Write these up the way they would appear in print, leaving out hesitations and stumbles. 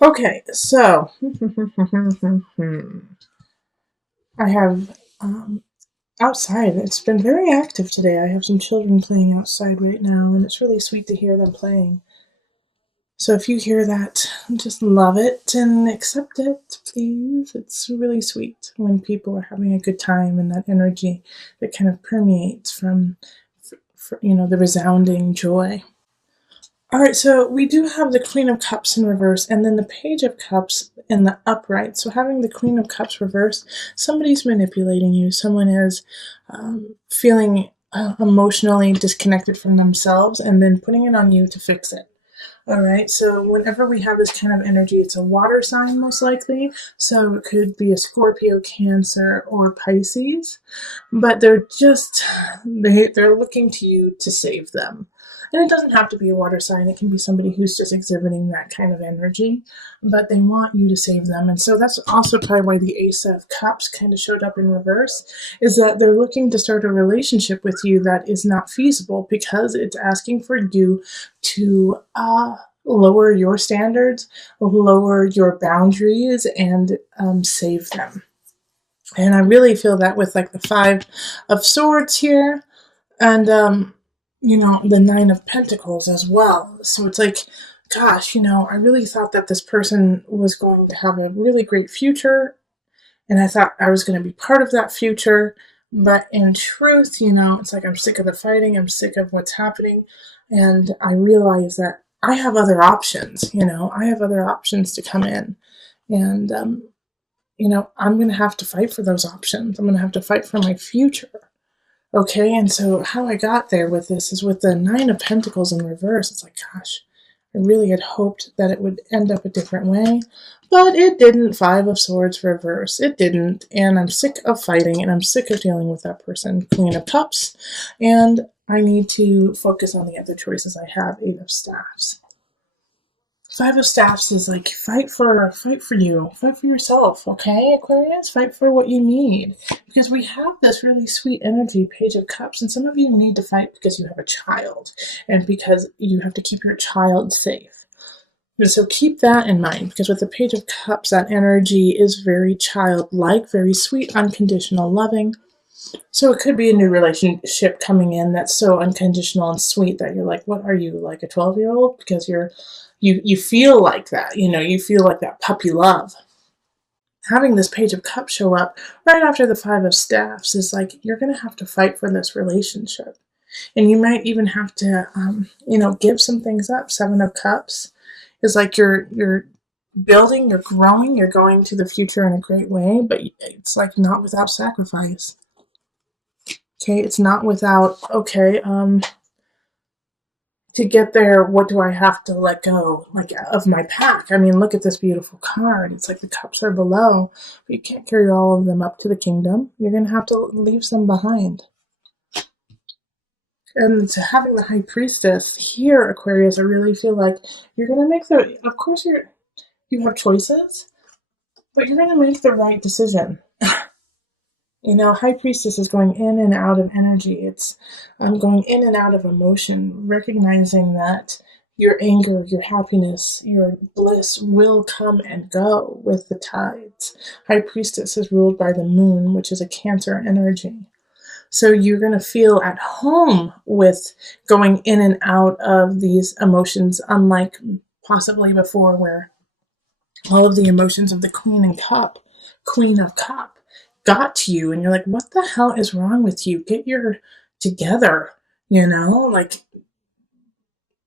Okay, so I have outside. It's been very active today. I have some children playing outside right now, and it's really sweet to hear them playing. So if you hear that, just love it and accept it, please. It's really sweet when people are having a good time and that energy that kind of permeates from, the resounding joy. All right, so we do have the Queen of Cups in reverse and then the Page of Cups in the upright. So having the Queen of Cups reverse, somebody's manipulating you. Someone is feeling emotionally disconnected from themselves and then putting it on you to fix it. All right, so whenever we have this kind of energy, it's a water sign most likely. So it could be a Scorpio, Cancer, or Pisces, but they're looking to you to save them. And it doesn't have to be a water sign. It can be somebody who's just exhibiting that kind of energy, but they want you to save them. And so that's also probably why the Ace of Cups kind of showed up in reverse, is that they're looking to start a relationship with you that is not feasible because it's asking for you to lower your standards, lower your boundaries, and save them. And I really feel that with like the Five of Swords here, and the Nine of Pentacles as well. So it's like, gosh, I really thought that this person was going to have a really great future, and I thought I was going to be part of that future. But in truth, it's like I'm sick of the fighting, I'm sick of what's happening, and I realize that I have other options. I have other options to come in, and I'm going to have to fight for those options. I'm going to have to fight for my future. Okay, and so how I got there with this is with the Nine of Pentacles in reverse. It's like, gosh, I really had hoped that it would end up a different way, but it didn't. Five of Swords reverse. It didn't, and I'm sick of fighting, and I'm sick of dealing with that person. Queen of Cups, and I need to focus on the other choices I have. Eight of Staffs. Five of Staffs is like fight for you, fight for yourself, okay, Aquarius? Fight for what you need. Because we have this really sweet energy, Page of Cups, and some of you need to fight because you have a child and because you have to keep your child safe. And so keep that in mind, because with the Page of Cups, that energy is very childlike, very sweet, unconditional, loving. So it could be a new relationship coming in that's so unconditional and sweet that you're like, what are you, like a 12-year-old? Because you feel like that, you feel like that puppy love. Having this Page of Cups show up right after the Five of Staffs is like, you're going to have to fight for this relationship. And you might even have to, give some things up. Seven of Cups is like you're building, you're growing, you're going to the future in a great way, but it's like not without sacrifice. Okay, it's not without, to get there, what do I have to let go, like, of my pack? I mean, look at this beautiful card. It's like the cups are below, but you can't carry all of them up to the kingdom. You're going to have to leave some behind. And to having the High Priestess here, Aquarius, I really feel like you're going to make of course you have choices, but you're going to make the right decision. High Priestess is going in and out of energy. It's going in and out of emotion, recognizing that your anger, your happiness, your bliss will come and go with the tides. High Priestess is ruled by the moon, which is a Cancer energy. So you're going to feel at home with going in and out of these emotions, unlike possibly before, where all of the emotions of the Queen of Cup, got to you, and you're like, what the hell is wrong with you? Get your together, like,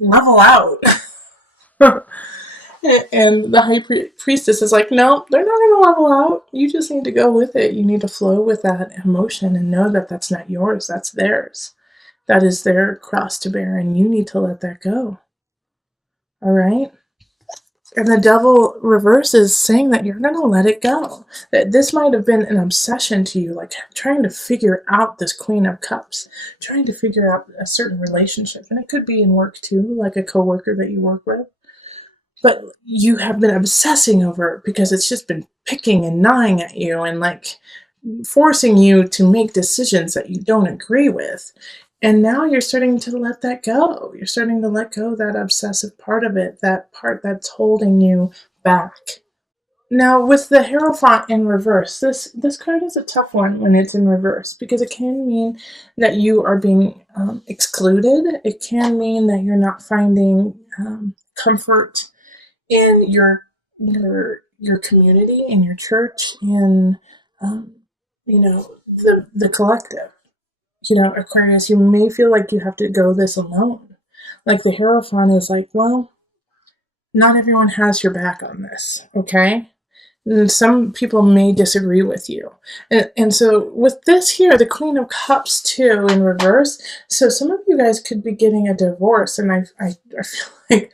level out. And the High Priestess is like, no, they're not going to level out. You just need to go with it. You need to flow with that emotion and know that that's not yours, that's theirs. That is their cross to bear, and you need to let that go. All right? And the Devil reverse is saying that you're going to let it go. That this might have been an obsession to you, like trying to figure out this Queen of Cups, trying to figure out a certain relationship. And it could be in work too, like a coworker that you work with. But you have been obsessing over it because it's just been picking and gnawing at you and like forcing you to make decisions that you don't agree with. And now you're starting to let that go. You're starting to let go that obsessive part of it, that part that's holding you back. Now, with the Hierophant in reverse, this card is a tough one when it's in reverse because it can mean that you are being excluded. It can mean that you're not finding comfort in your community, in your church, in um, the collective. Aquarius, you may feel like you have to go this alone. Like the Hierophant is like, well, not everyone has your back on this, okay? And some people may disagree with you. And so with this here, the Queen of Cups too in reverse, so some of you guys could be getting a divorce, and I feel like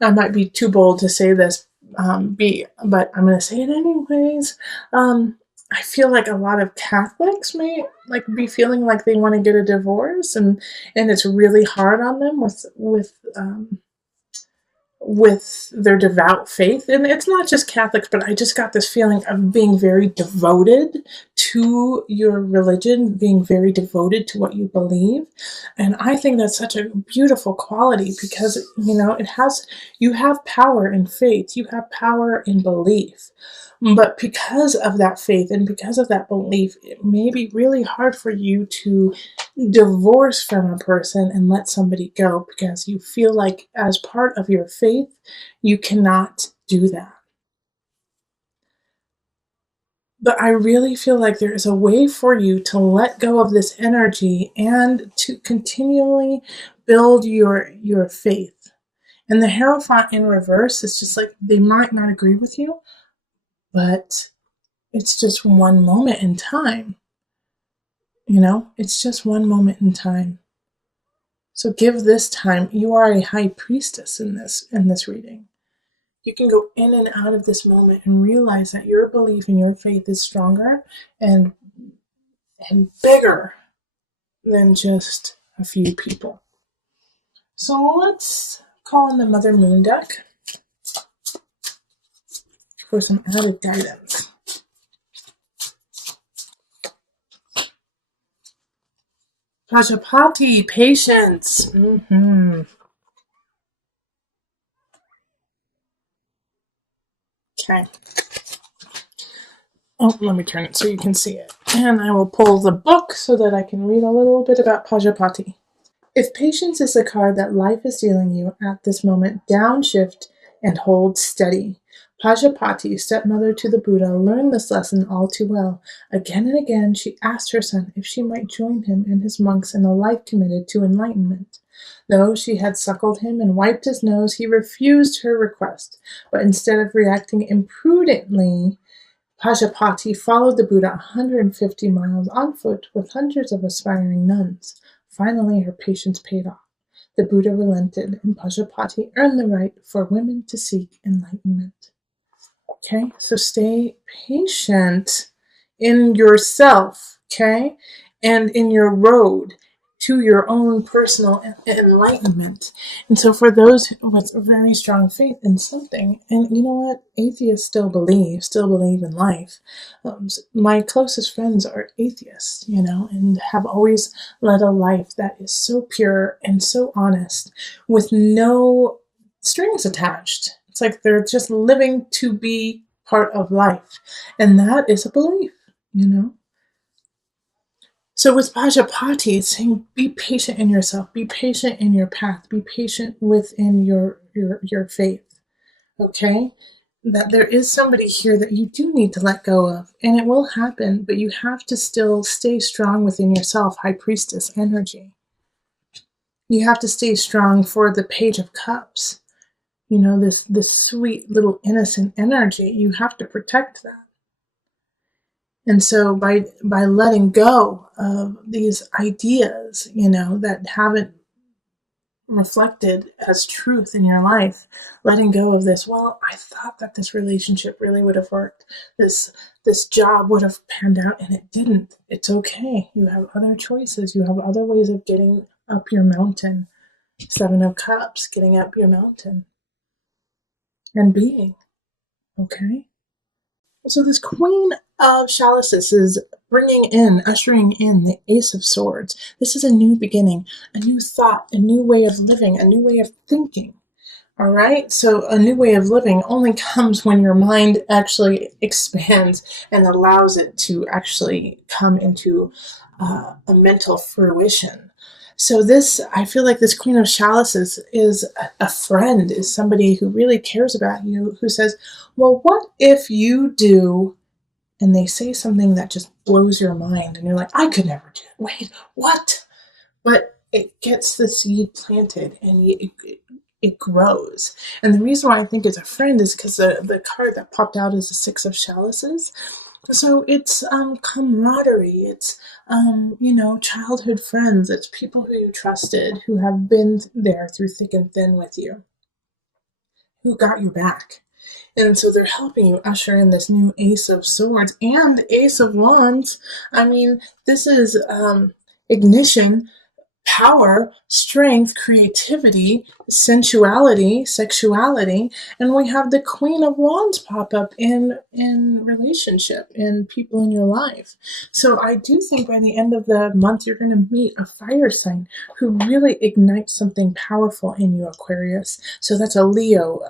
I might be too bold to say this, but I'm going to say it anyways. I feel like a lot of Catholics may like be feeling like they want to get a divorce, and it's really hard on them with their devout faith. And it's not just Catholics, but I just got this feeling of being very devoted to your religion, being very devoted to what you believe. And I think that's such a beautiful quality because, you have power in faith, you have power in belief. But because of that faith and because of that belief, it may be really hard for you to divorce from a person and let somebody go because you feel like, as part of your faith, you cannot do that. But I really feel like there is a way for you to let go of this energy and to continually build your faith. And the Hierophant in reverse is just like, they might not agree with you, but it's just one moment in time. It's just one moment in time. So give this time. You are a high priestess in this reading. You can go in and out of this moment and realize that your belief and your faith is stronger and bigger than just a few people. So let's call in the Mother Moon deck for some added guidance. Pajapati, patience. Okay. Oh, let me turn it so you can see it. And I will pull the book so that I can read a little bit about Pajapati. If patience is the card that life is dealing you at this moment, downshift and hold steady. Pajapati, stepmother to the Buddha, learned this lesson all too well. Again and again, she asked her son if she might join him and his monks in a life committed to enlightenment. Though she had suckled him and wiped his nose, he refused her request. But instead of reacting imprudently, Pajapati followed the Buddha 150 miles on foot with hundreds of aspiring nuns. Finally, her patience paid off. The Buddha relented, and Pajapati earned the right for women to seek enlightenment. Okay, so stay patient in yourself, okay, and in your road to your own personal enlightenment. And so for those with a very strong faith in something, and you know what, atheists still believe in life. My closest friends are atheists, and have always led a life that is so pure and so honest with no strings attached. It's like they're just living to be part of life. And that is a belief, So with Pajapati, it's saying be patient in yourself, be patient in your path, be patient within your faith. Okay? That there is somebody here that you do need to let go of. And it will happen, but you have to still stay strong within yourself, High Priestess energy. You have to stay strong for the Page of Cups. This sweet little innocent energy. You have to protect that. And so by letting go of these ideas, that haven't reflected as truth in your life, letting go of this, well, I thought that this relationship really would have worked. This job would have panned out, and it didn't. It's okay. You have other choices. You have other ways of getting up your mountain. Seven of Cups, getting up your mountain. And being. Okay? So this Queen of Chalices is ushering in the Ace of Swords. This is a new beginning, a new thought, a new way of living, a new way of thinking. All right, so a new way of living only comes when your mind actually expands and allows it to actually come into a mental fruition. So this, I feel like this Queen of Chalices is a friend, is somebody who really cares about you, who says, well, what if you do, and they say something that just blows your mind, and you're like, I could never do it. Wait, what? But it gets the seed planted, and it grows. And the reason why I think it's a friend is because the card that popped out is the Six of Chalices. So it's camaraderie. It's childhood friends. It's people who you trusted, who have been there through thick and thin with you, who got your back. And so they're helping you usher in this new Ace of Swords and Ace of Wands. I mean, this is ignition, power, strength, creativity, sensuality, sexuality, and we have the Queen of Wands pop up in relationship, in people in your life. So I do think by the end of the month you're going to meet a fire sign who really ignites something powerful in you, Aquarius. So that's a Leo,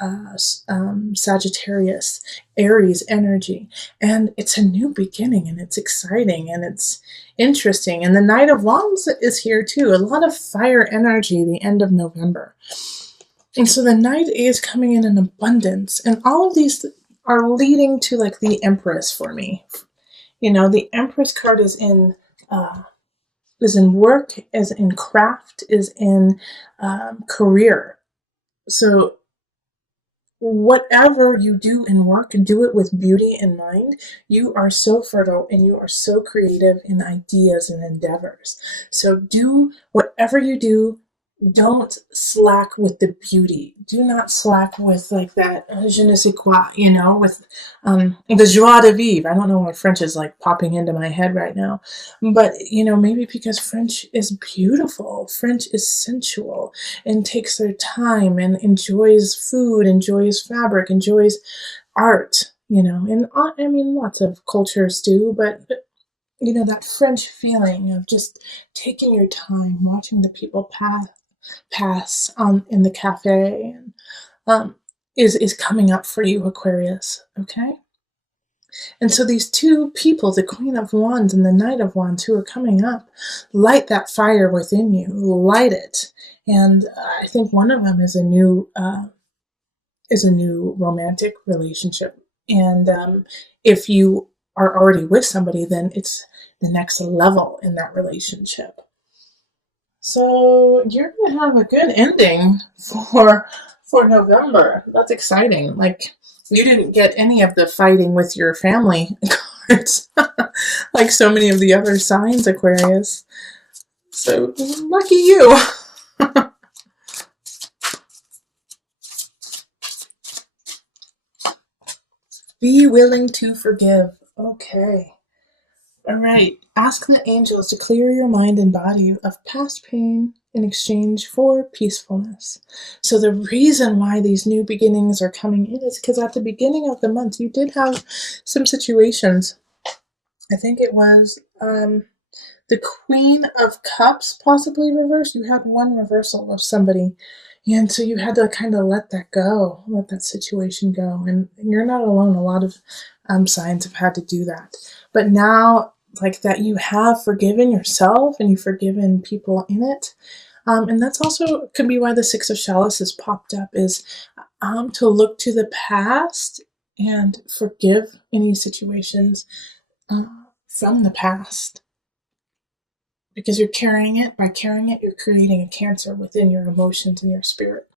Sagittarius, Aries energy, and it's a new beginning, and it's exciting, and it's interesting. And the Knight of Wands is here too. A lot of fire energy the end of November. And so the Knight is coming in abundance. And all of these are leading to like the Empress for me. You know, the Empress card is in work, is in craft, is in career. So whatever you do in work, do it with beauty in mind. You are so fertile and you are so creative in ideas and endeavors. So do whatever you do. Don't slack with the beauty. Do not slack with like that je ne sais quoi, with the joie de vivre. I don't know why French is like popping into my head right now, but maybe because French is beautiful. French is sensual and takes their time and enjoys food, enjoys fabric, enjoys art. And I mean, lots of cultures do, but that French feeling of just taking your time, watching the people pass in the cafe, and is coming up for you, Aquarius. Okay, and so these two people, the Queen of Wands and the Knight of Wands, who are coming up, light that fire within you. Light it, and I think one of them is a new romantic relationship, and if you are already with somebody, then it's the next level in that relationship. So you're gonna have a good ending for November. That's exciting. Like you didn't get any of the fighting with your family cards, like so many of the other signs, Aquarius. So lucky you. Be willing to forgive. Okay. All right. Ask the angels to clear your mind and body of past pain in exchange for peacefulness. So the reason why these new beginnings are coming in is because at the beginning of the month you did have some situations. I think it was the Queen of Cups possibly reversed. You had one reversal of somebody. And so you had to kind of let that go, let that situation go. And you're not alone. A lot of signs have had to do that. But now, like that, you have forgiven yourself and you've forgiven people in it. And that's also could be why the Six of Chalices popped up, is to look to the past and forgive any situations from the past. Because you're carrying it. By carrying it, you're creating a cancer within your emotions and your spirit.